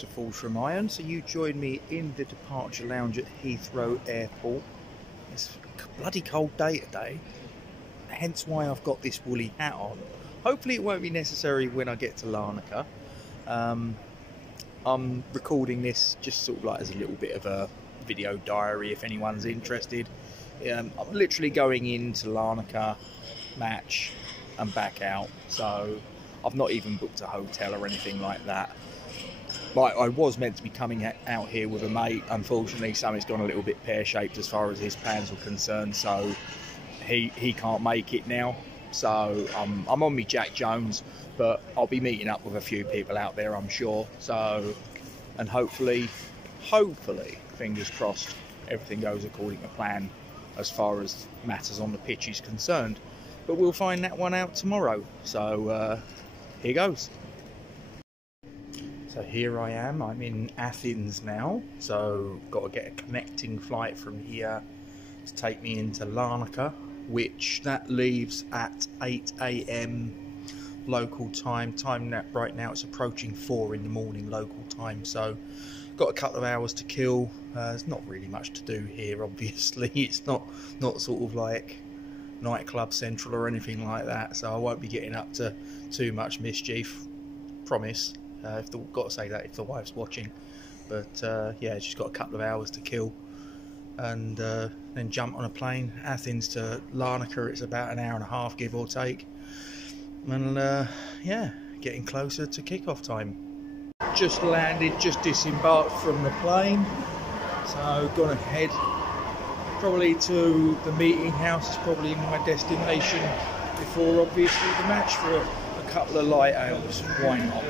water falls from iron, so you join me in the departure lounge at Heathrow Airport. It's a bloody cold day today, hence why I've got this woolly hat on. Hopefully it won't be necessary when I get to Larnaca. I'm recording this just sort of like as a little bit of a video diary if anyone's interested. I'm literally going into Larnaca, match and back out, so I've not even booked a hotel or anything like that. But I was meant to be coming out here with a mate. Unfortunately, something's gone a little bit pear-shaped as far as his plans were concerned, so he can't make it now. So I'm on me Jack Jones, but I'll be meeting up with a few people out there, I'm sure. So, and hopefully, fingers crossed, everything goes according to plan as far as matters on the pitch is concerned. But we'll find that one out tomorrow. So here goes. So here I am, I'm in Athens now, so got to get a connecting flight from here to take me into Larnaca, which that leaves at 8 AM local time. Right now it's approaching 4 in the morning local time, so got a couple of hours to kill. There's not really much to do here, obviously. It's not sort of like nightclub central or anything like that, so I won't be getting up to too much mischief, promise. Got to say that if the wife's watching, but yeah, she's got a couple of hours to kill, and then jump on a plane. Athens to Larnaca, it's about an hour and a half, give or take, and yeah, getting closer to kick-off time. Just landed, just disembarked from the plane, so gonna head probably to the meeting house. It's probably my destination before obviously the match for a couple of light ales. Why not?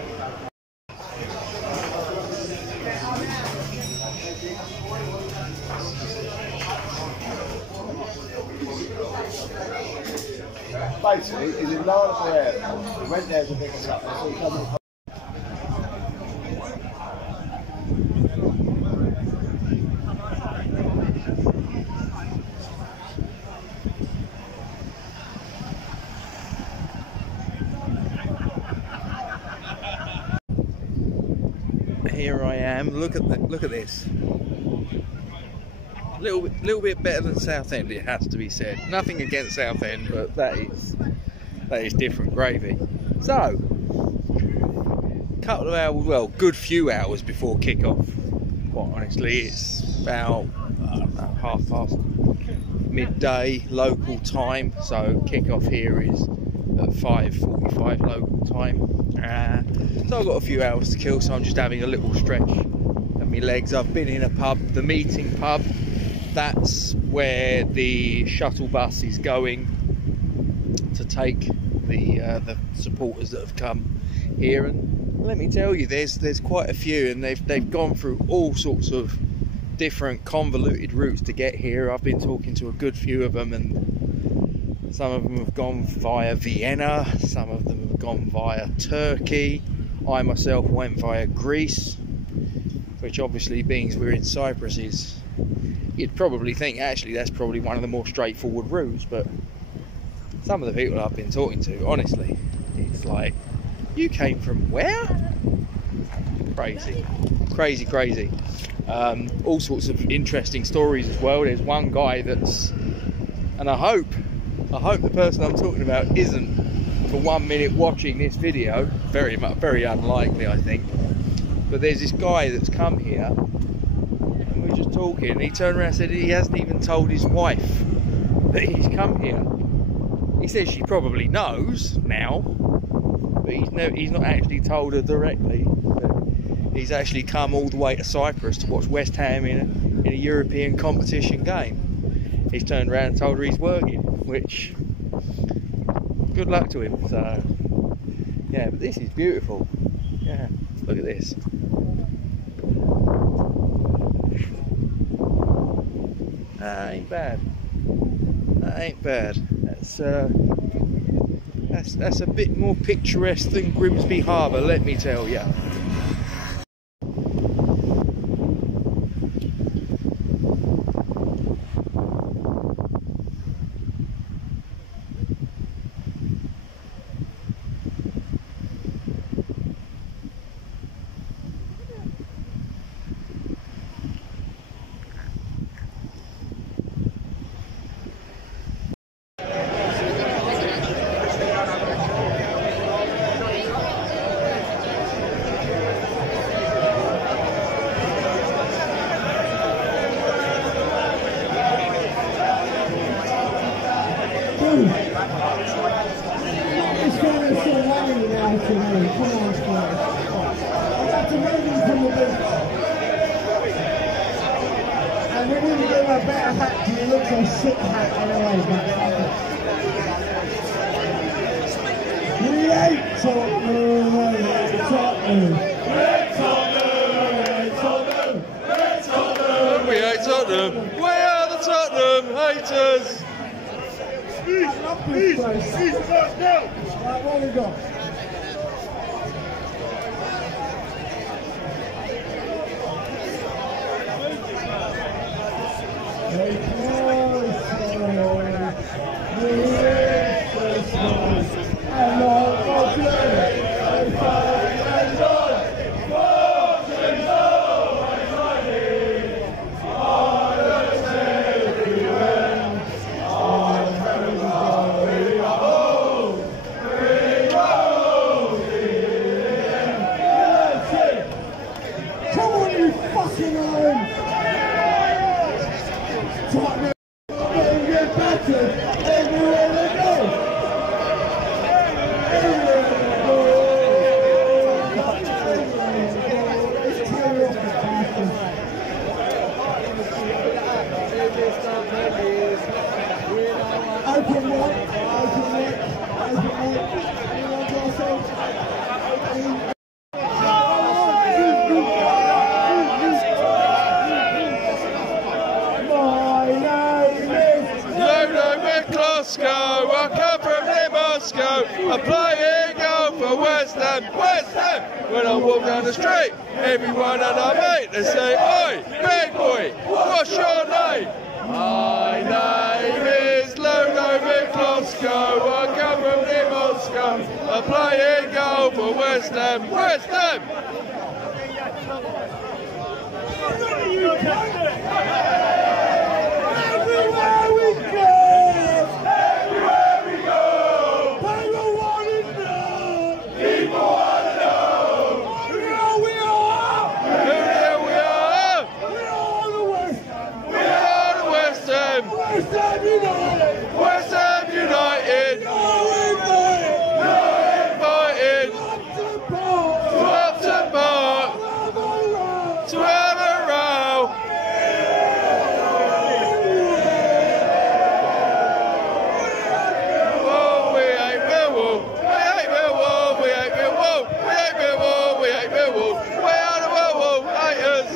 Basically, is in Larnaca Airport. We went there to pick us up. Here I am. Look at this. Little bit better than Southend, it has to be said. Nothing against Southend, but that is different gravy. So, couple of hours, well, good few hours before kick-off. Quite honestly, it's about I don't know, 1:30 midday local time. So kick-off here is at 5:45 local time. So I've got a few hours to kill. So I'm just having a little stretch of my legs. I've been in a pub, the meeting pub. That's where the shuttle bus is going to take the supporters that have come here. And let me tell you, there's quite a few, and they've gone through all sorts of different convoluted routes to get here. I've been talking to a good few of them, and some of them have gone via Vienna, some of them have gone via Turkey. I myself went via Greece, which obviously, being as we're in Cyprus, you'd probably think actually that's probably one of the more straightforward routes, but some of the people I've been talking to, honestly, it's like, you came from where? Crazy. All sorts of interesting stories as well. There's one guy that's, and I hope the person I'm talking about isn't for 1 minute watching this video, very unlikely I think, but there's this guy that's come here, and we're just talking, and he turned around and said he hasn't even told his wife that he's come here. He says she probably knows now, but he's not actually told her directly. He's actually come all the way to Cyprus to watch West Ham in a European competition game. He's turned around and told her he's working, which, good luck to him. So yeah, but this is beautiful. Yeah, look at this. That ain't bad. That ain't bad. That's a bit more picturesque than Grimsby Harbour, let me tell you. afternoon. Come on, guys. I'd have to move him from the bench. And we need to give him a better hat because he looks a sick hat anyway. We ain't Tottenham, we ain't Tottenham. Red Tottenham, Red Tottenham, Red Tottenham. We hate Tottenham. We are the Tottenham haters. I love this place. Right, what we got? I'm playing goal for West Ham, West Ham. When I walk down the street, everyone that I meet, they say, "Oi, big boy, what's your name?" My name is Ludovic Klosko. I come from near Moscow. I'm playing goal for West Ham, West Ham. Everywhere we go! West Ham United! You're invited! To Upton Park! To have a row! Oh, we hate Millwall! We hate Millwall! We hate Millwall! We hate Millwall! We hate Millwall! We are the Millwall haters!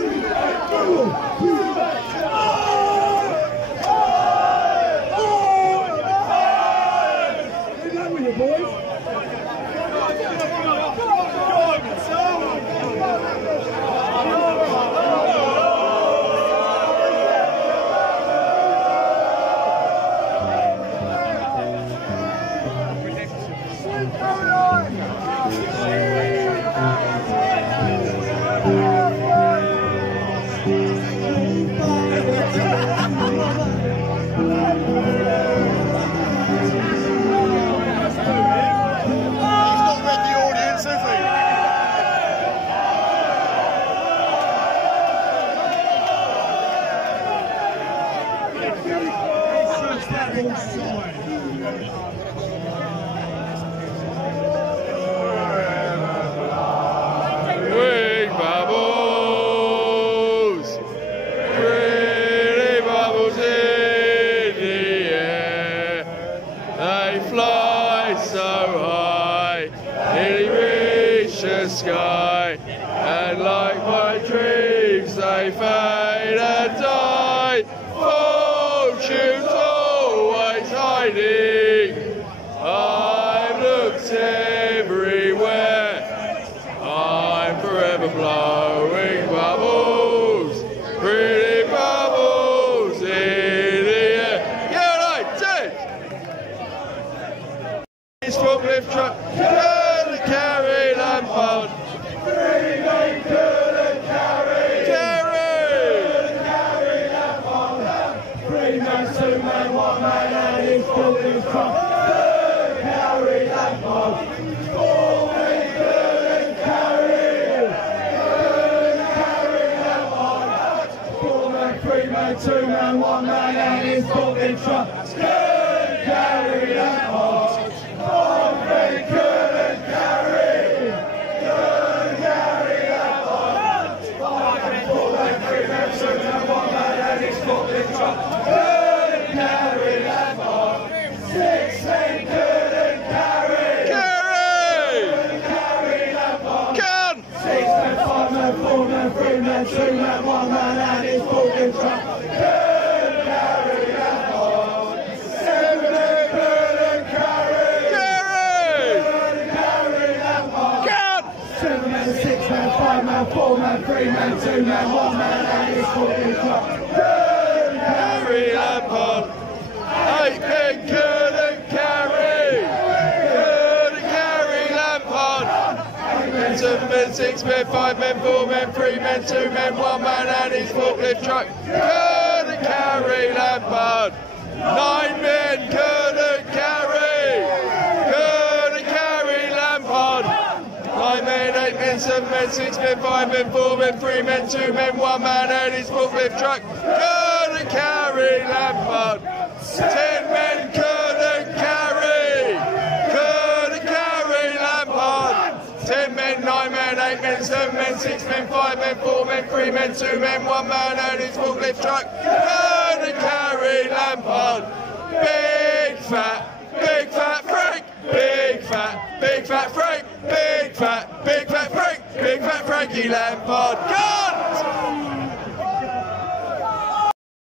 Sky, and like my dreams they fade and die. Fortune's always hiding. I've looked everywhere. I'm forever blowing bubbles, pretty bubbles in the air. United! It's from lift truck. Carry Lampard. They couldn't carry Lampard. 3 men, 2 men, 1 man, and he's still in front. Couldn't carry Lampard. 4 men couldn't carry Lampard. 4 men, 3 men, 2 men, 1 man, and he's still in front. Couldn't carry Lampard. 4 men couldn't carry. forklift truck. Couldn't carry Lampard. 6 men couldn't carry. Couldn't carry Lampard. 6 men, 5 men, 4 men, 3 men, 2 men, 1 man and his forklift truck. Couldn't carry Lampard. 7 men couldn't carry. Couldn't carry Lampard. 7 men, 6 men, 5 men, 4 men, 3 men, 2 men, 1 man and his forklift truck. Couldn't carry Lampard. 8 men couldn't carry. Couldn't carry Lampard. 7 men, 6 men, 5 men, 4 men, 3 men, 2 men, 1 man and his forklift truck. Couldn't carry Lampard. 9 men couldn't carry. Couldn't carry Lampard. 9 men, 8 men, 7 men, 6 men, 5 men, 4 men, 3 men, 2 men, 1 man and his forklift truck. Couldn't carry Lampard. 10 men couldn't carry. Couldn't carry Lampard. 10 men, 9 men, 8 men, 7 men, 6 men, 5 men, 4 men, 3 men, 2 men, 1 man and his forklift truck. Couldn't carry Lampard. Big fat Frank. Big fat Frank. Big fat Frank. Big fat Frankie Lampard. Cunt!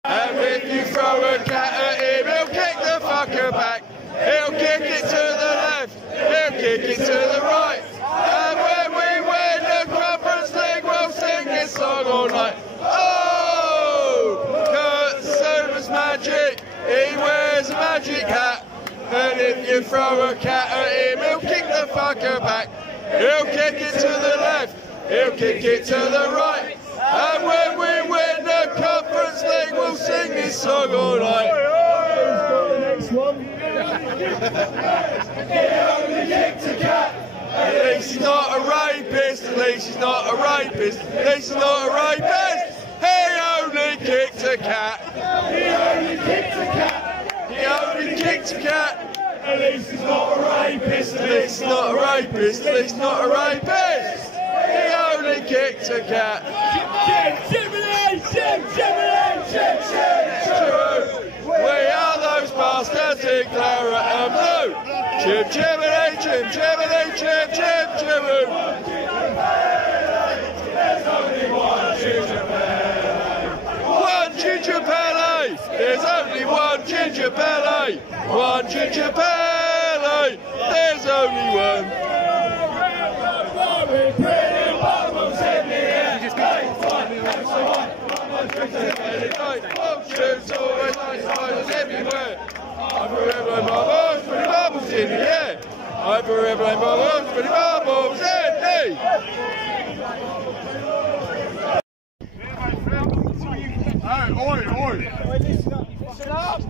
And if you throw a cat at him, he'll kick the fucker back. He'll kick it to the left. He'll kick it to the right. And when we win the Conference League, we'll sing this song all night. Oh, Kurt Zoma's magic. He wears a magic hat. And if you throw a cat at him, he'll kick the fucker back. He'll kick it to the left. He'll kick it to the right. And when we win the Conference League, we'll sing this song all night. Next one. He only kicked a cat. At least he's not a rapist. At least he's not a rapist. At least he's not a rapist. He only kicked a cat. He only kicked a cat. He only kicked a cat. At least he's not a rapist. At least he's not a rapist. At least he's not a rapist. He only kicked a cat. We are those bastards in claret and blue. Chim chimney, chim chimney, chim chim chimney. There's only one ginger pele. One ginger pele. There's only one ginger pele. One ginger pele. There's only one. Shoes always nice spiders everywhere. I'm forever in my balls, pretty bubbles in the air. I'm forever in my balls, pretty bubbles in the air. Hey, oi, oi. Listen up.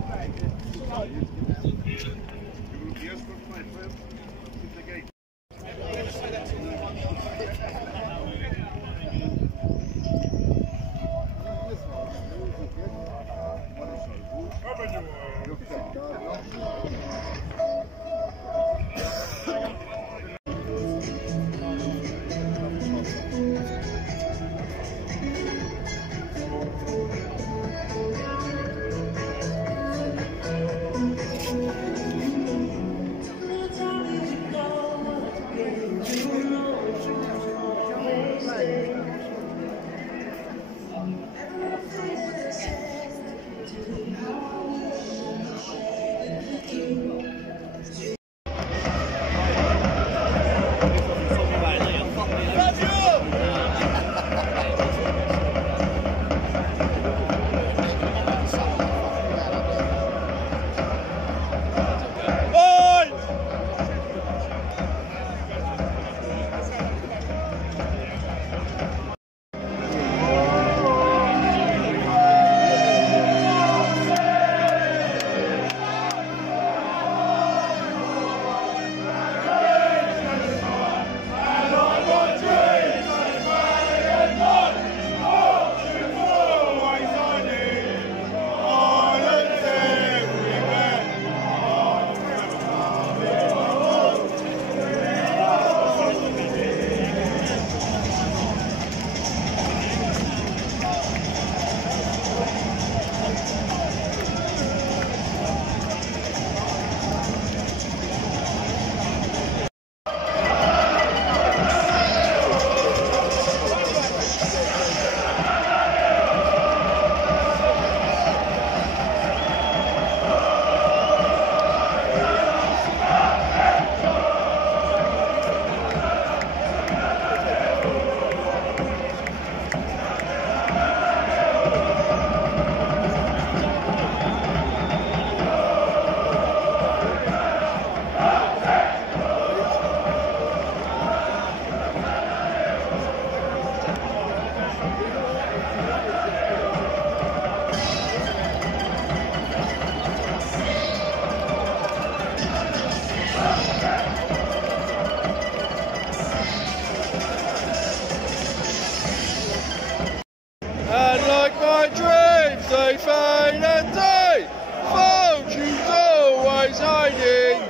And like my dreams, they fade and die. Fortune's always hiding.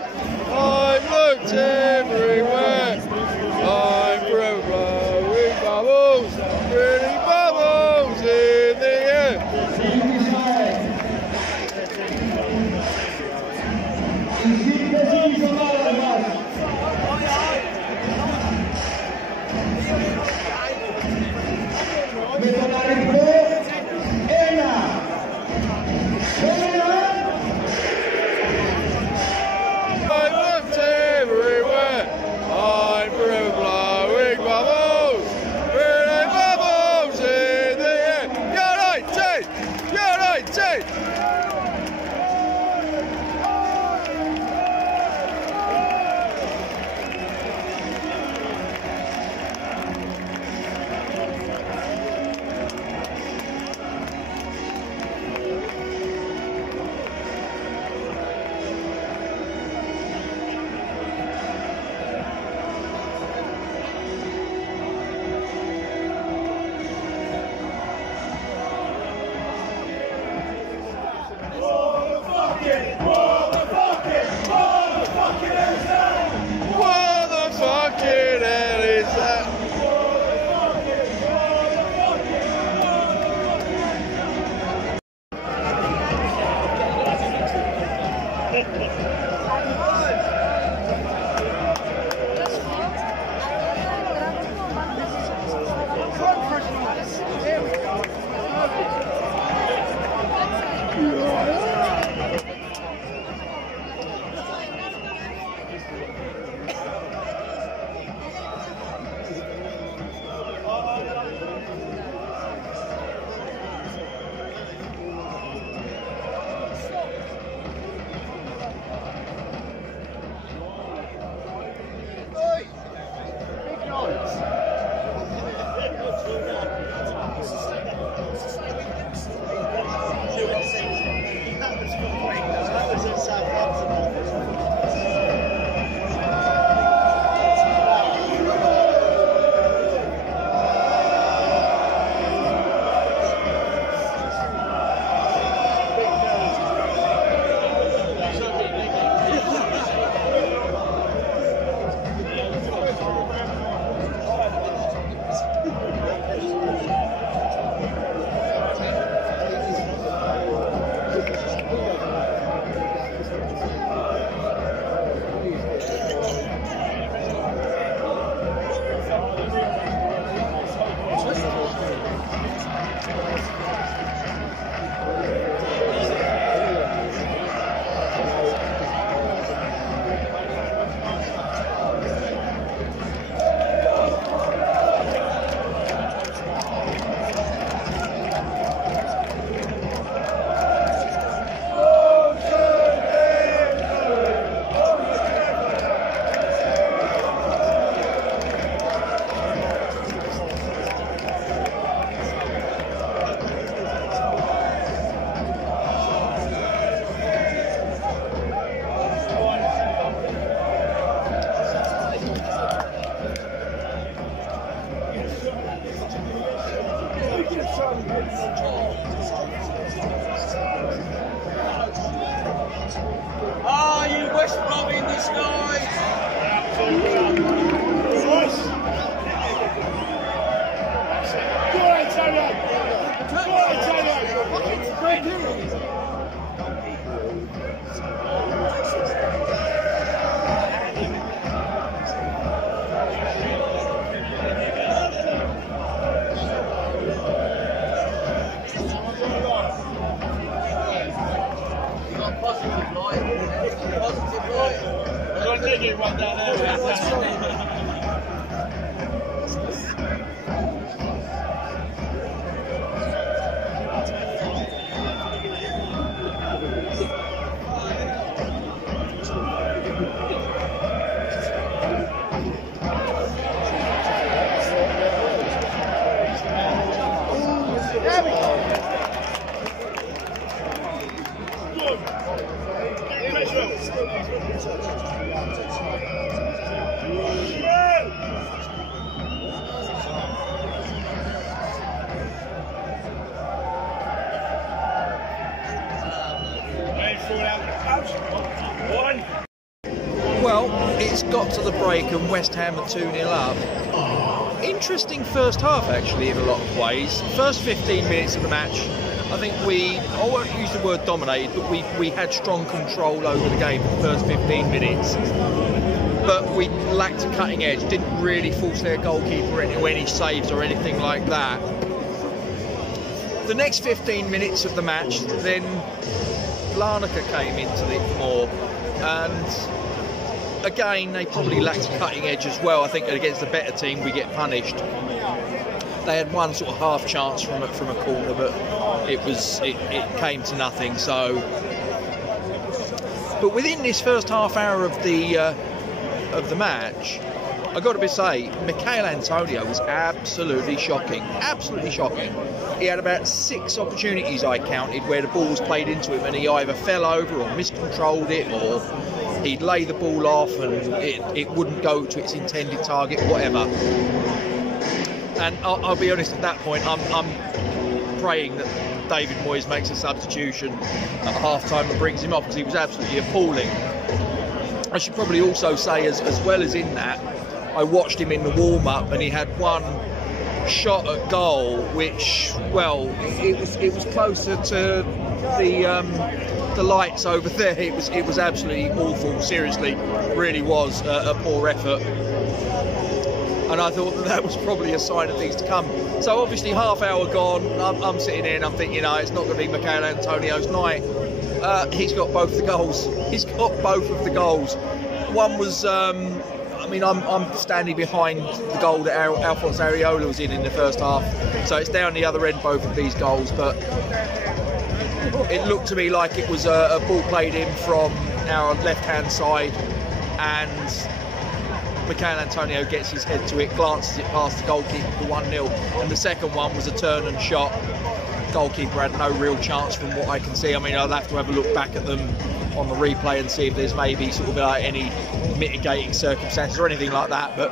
I've looked everywhere. I'm through blowing bubbles, pretty bubbles in the air. I've looked everywhere. I'm through blowing bubbles, pretty bubbles in the air. United! United! What the fucking hell is that? Ah, you West Brom in disguise! One down there. Well, it's got to the break and West Ham are 2-0 up. Interesting first half, actually, in a lot of ways. First 15 minutes of the match, I think I won't use the word dominated, but we had strong control over the game for the first 15 minutes. But we lacked a cutting edge, didn't really force their goalkeeper into any saves or anything like that. The next 15 minutes of the match, then Larnaca came into it more, and again they probably lacked a cutting edge as well. I think against a better team we get punished. They had one sort of half chance from a corner, but it came to nothing. So, but within this first half hour of the match, I've got to say, Michail Antonio was absolutely shocking. Absolutely shocking. He had about 6 opportunities, I counted, where the ball was played into him and he either fell over or miscontrolled it, or he'd lay the ball off and it wouldn't go to its intended target, whatever. And I'll be honest, at that point, I'm praying that David Moyes makes a substitution at half-time and brings him off, because he was absolutely appalling. I should probably also say, as well as in that, I watched him in the warm-up and he had one shot at goal which, well, it was closer to the lights over there. It was absolutely awful. Seriously, really was a poor effort. And I thought that was probably a sign of things to come. So obviously half hour gone, I'm sitting here and I'm thinking, it's not going to be Michail Antonio's night. He's got both the goals. He's got both of the goals. One was, I'm standing behind the goal that Alphonse Areola was in the first half. So it's down the other end, both of these goals. But it looked to me like it was a ball played in from our left-hand side, and Michail Antonio gets his head to it, glances it past the goalkeeper for 1-0. And the second one was a turn and shot. Goalkeeper had no real chance from what I can see. I mean, I'll have to have a look back at them on the replay and see if there's maybe sort of any mitigating circumstances or anything like that, but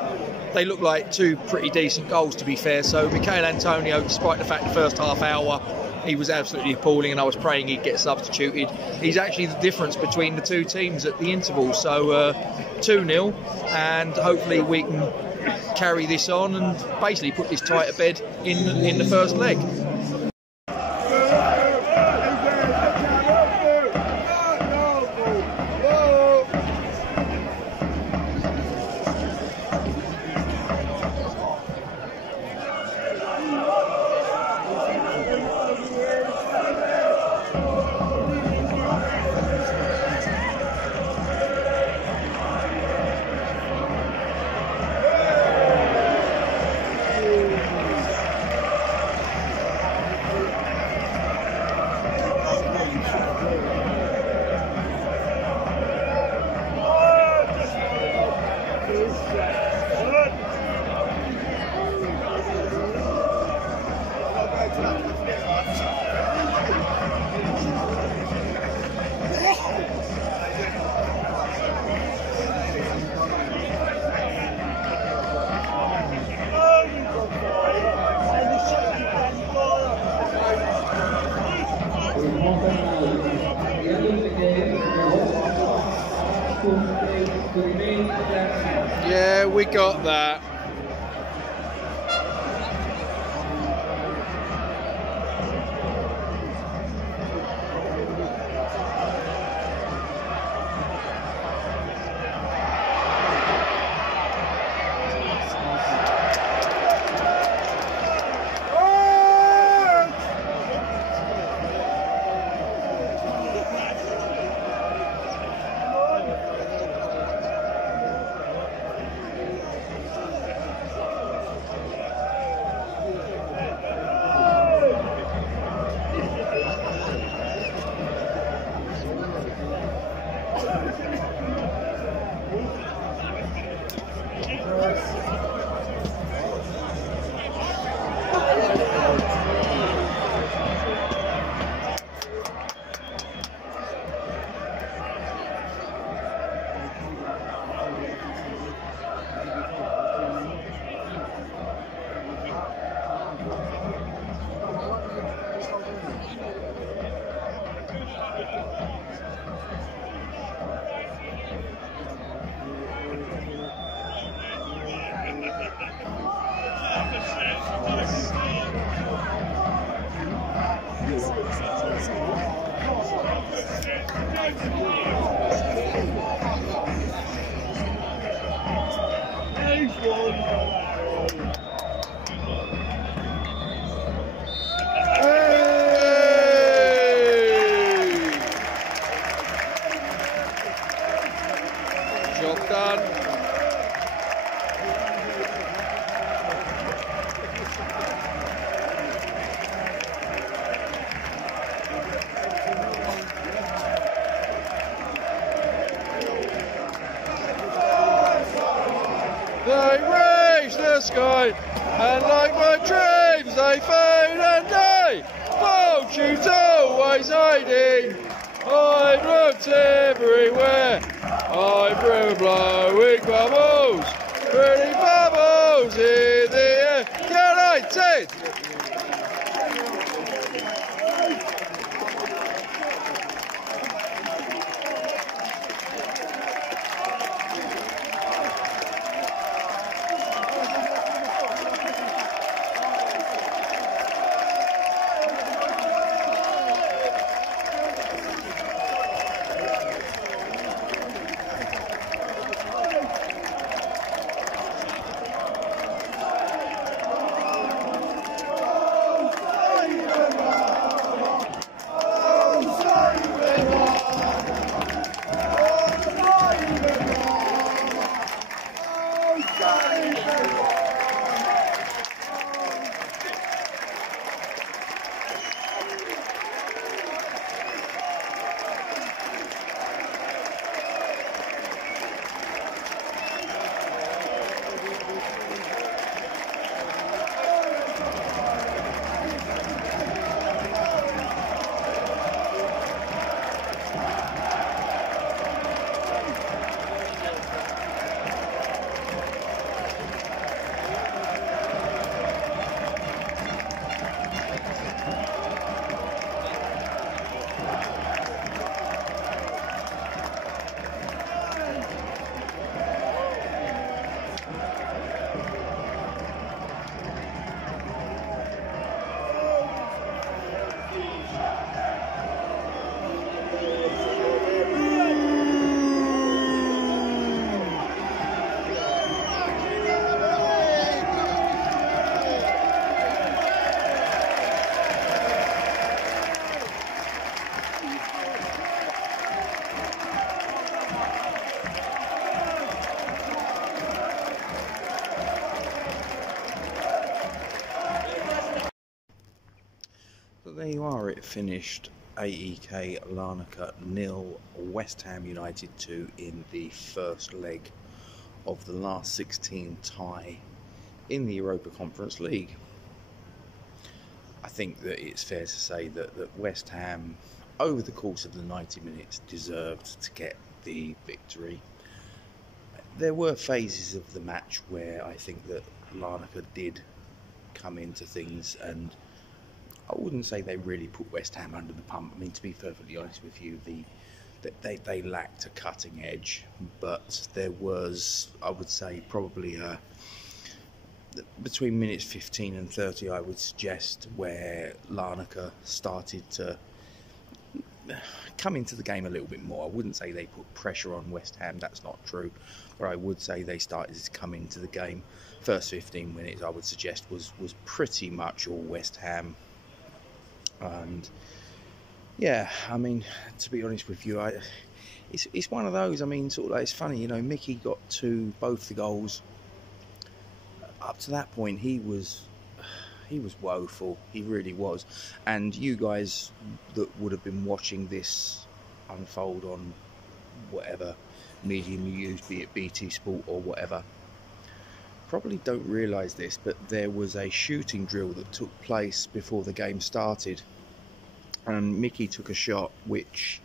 they look like 2 pretty decent goals, to be fair. So Michail Antonio, despite the fact the first half hour he was absolutely appalling and I was praying he'd get substituted, he's actually the difference between the 2 teams at the interval. So 2-0, and hopefully we can carry this on and basically put this tie to bed in the first leg. Yeah, we got that. Job done. They reach the sky, and like my dreams they fade and die. Won't you always hiding? I've looked everywhere. I've been blowing bubbles, pretty bubbles in the air. United! There you are, it finished AEK Larnaca 0, West Ham United 2 in the first leg of the last 16 tie in the Europa Conference League. I think that it's fair to say that West Ham, over the course of the 90 minutes, deserved to get the victory. There were phases of the match where I think that Larnaca did come into things, and I wouldn't say they really put West Ham under the pump. I mean, to be perfectly honest with you, they lacked a cutting edge, but there was, I would say, probably between minutes 15 and 30, I would suggest, where Larnaca started to come into the game a little bit more. I wouldn't say they put pressure on West Ham, that's not true, but I would say they started to come into the game. First 15 minutes, I would suggest, was pretty much all West Ham. And yeah, I mean, to be honest with you, it's one of those. I mean, sort of like, it's funny, you know, Mickey got to both the goals. Up to that point, he was woeful. He really was. And you guys that would have been watching this unfold on whatever medium you use, be it BT Sport or whatever, probably don't realise this, but there was a shooting drill that took place before the game started, and Mickey took a shot which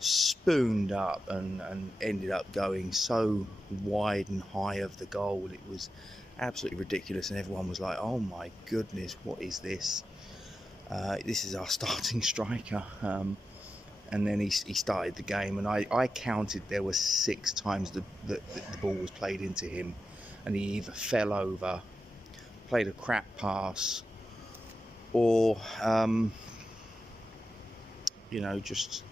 spooned up and ended up going so wide and high of the goal. It was absolutely ridiculous, and everyone was like, oh my goodness, what is this? This is our starting striker. And then he started the game, and I counted there were 6 times the ball was played into him, and he either fell over, played a crap pass, or you know, just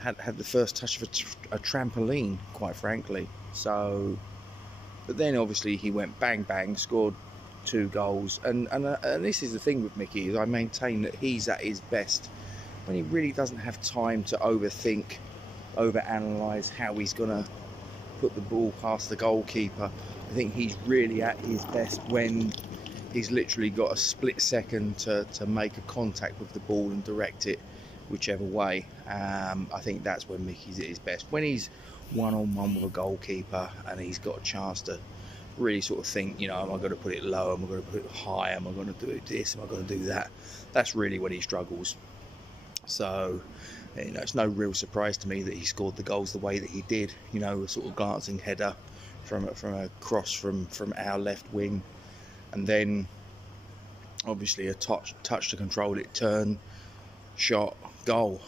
had the first touch of a trampoline, quite frankly. So, but then obviously he went bang bang, scored 2 goals, and this is the thing with Mickey, is I maintain that he's at his best when he really doesn't have time to overthink, overanalyze how he's gonna put the ball past the goalkeeper. I think he's really at his best when he's literally got a split second to make a contact with the ball and direct it whichever way. I think that's when Mickey's at his best, when he's one-on-one with a goalkeeper and he's got a chance to really sort of think, you know, am I going to put it low, am I going to put it high, am I going to do this, am I going to do that? That's really when he struggles. So, you know, it's no real surprise to me that he scored the goals the way that he did. You know, a sort of glancing header from a cross from our left wing, and then obviously a touch to control it, turn, shot, goal.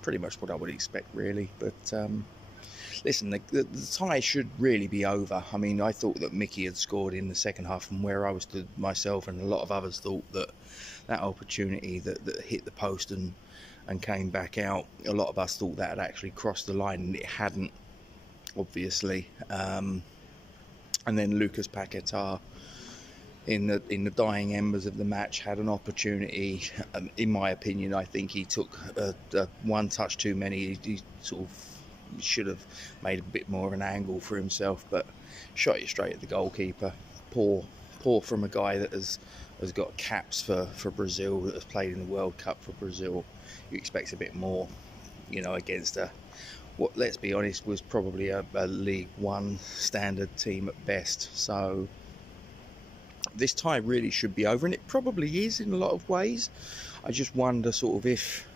Pretty much what I would expect, really. But listen, the tie should really be over. I mean, I thought that Mickey had scored in the second half, from where I was stood myself, and a lot of others thought that that opportunity that hit the post and came back out, a lot of us thought that had actually crossed the line, and it hadn't, obviously. And then Lucas Paquetá, in the dying embers of the match, had an opportunity. In my opinion, I think he took one touch too many. He sort of should have made a bit more of an angle for himself, but shot it straight at the goalkeeper. Poor from a guy that has got caps for Brazil, that has played in the World Cup for Brazil. You expect a bit more, you know, against what, let's be honest, was probably a League One standard team at best. So this tie really should be over, and it probably is in a lot of ways. I just wonder sort of if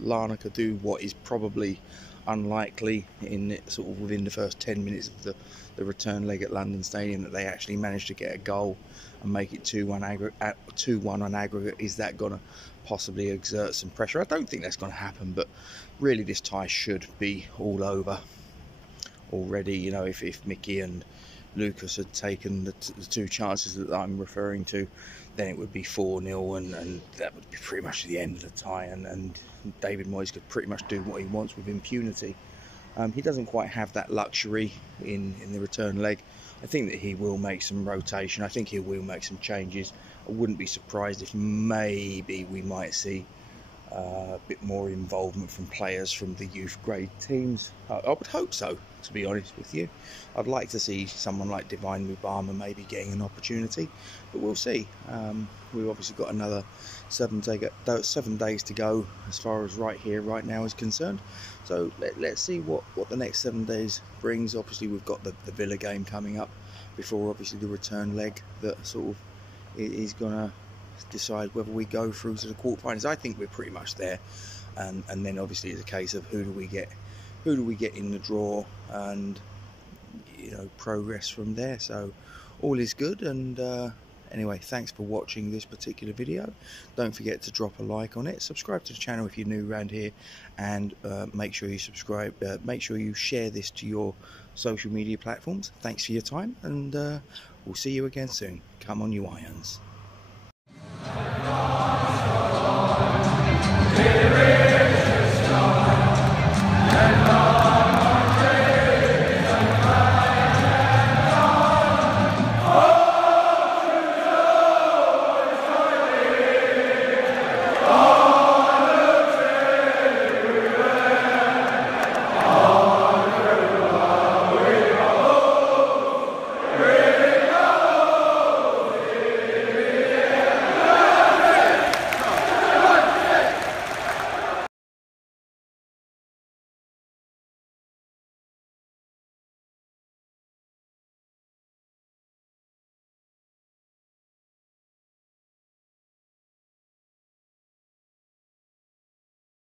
Larnaca do what is probably unlikely in sort of within the first 10 minutes of the return leg at London Stadium, that they actually manage to get a goal and make it 2-1 on aggregate. Is that going to possibly exert some pressure? I don't think that's going to happen, but really this tie should be all over already. You know, if Mickey and Lucas had taken the 2 chances that I'm referring to, then it would be 4-0, and that would be pretty much the end of the tie, and David Moyes could pretty much do what he wants with impunity. He doesn't quite have that luxury in the return leg. I think that he will make some rotation. I think he will make some changes. I wouldn't be surprised if maybe we might see a bit more involvement from players from the youth grade teams. I would hope so, to be honest with you. I'd like to see someone like Divine Mubama maybe getting an opportunity, but we'll see. We've obviously got another 7 days to go as far as right now is concerned. So let's see what the next 7 days brings. Obviously we've got the Villa game coming up before obviously the return leg that sort of is going to decide whether we go through to the quarterfinals. I think we're pretty much there, and then obviously it's a case of who do we get in the draw, and you know, progress from there. So all is good, and anyway, thanks for watching this particular video. Don't forget to drop a like on it, subscribe to the channel if you're new around here, and make sure you subscribe, make sure you share this to your social media platforms. Thanks for your time, and we'll see you again soon. Come on, you Irons.